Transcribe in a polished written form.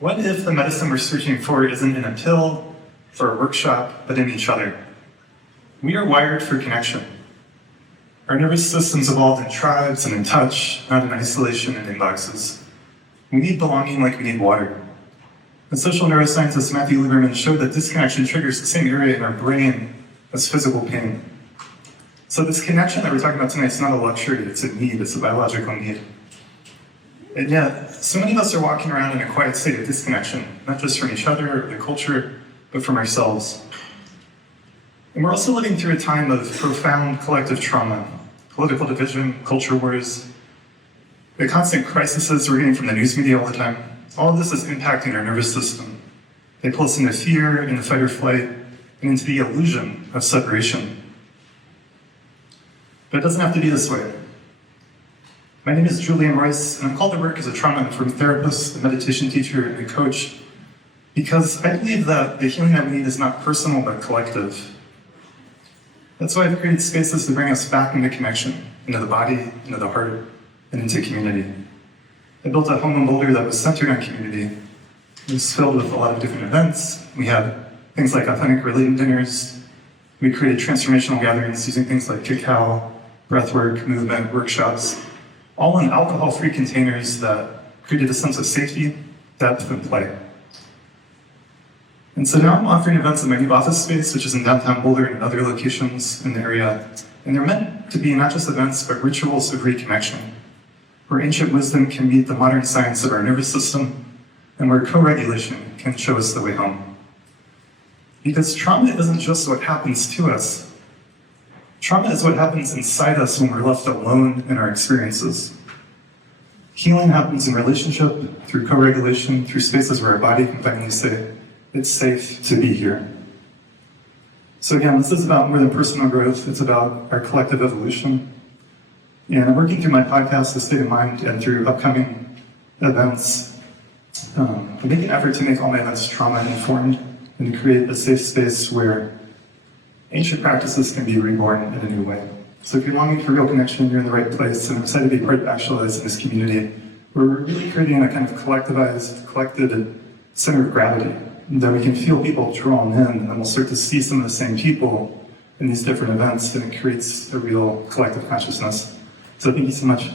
What if the medicine we're searching for isn't in a pill or a workshop, but in each other? We are wired for connection. Our nervous systems evolved in tribes and in touch, not in isolation and in boxes. We need belonging like we need water. The social neuroscientist Matthew Lieberman showed that disconnection triggers the same area in our brain as physical pain. So this connection that we're talking about tonight is not a luxury, it's a need, it's a biological need. And yet, so many of us are walking around in a quiet state of disconnection, not just from each other or the culture, but from ourselves. And we're also living through a time of profound collective trauma, political division, culture wars, the constant crises we're getting from the news media all the time. All of this is impacting our nervous system. They pull us into fear, into fight or flight, and into the illusion of separation. But it doesn't have to be this way. My name is Julian Royce, and I'm called to work as a trauma-informed therapist, a meditation teacher, and a coach, because I believe that the healing that we need is not personal, but collective. That's why I've created spaces to bring us back into connection, into the body, into the heart, and into community. I built a home in Boulder that was centered on community. It was filled with a lot of different events. We had things like authentic related dinners. We created transformational gatherings using things like cacao, breathwork, movement, workshops, all in alcohol-free containers that created a sense of safety, depth, and play. And so now I'm offering events in my new office space, which is in downtown Boulder and other locations in the area. And they're meant to be not just events, but rituals of reconnection, where ancient wisdom can meet the modern science of our nervous system, and where co-regulation can show us the way home. Because trauma isn't just what happens to us. Trauma is what happens inside us when we're left alone in our experiences. Healing happens in relationship, through co-regulation, through spaces where our body can finally say, it's safe to be here. So again, this is about more than personal growth, it's about our collective evolution. And I'm working through my podcast, The State of Mind, and through upcoming events. I make an effort to make all my events trauma-informed and to create a safe space where ancient practices can be reborn in a new way. So if you're longing for real connection, you're in the right place, and I'm excited to be part of Actualize in this community, where we're really creating a kind of collectivized, collected center of gravity, that we can feel people drawn in, and we'll start to see some of the same people in these different events, and it creates a real collective consciousness. So thank you so much.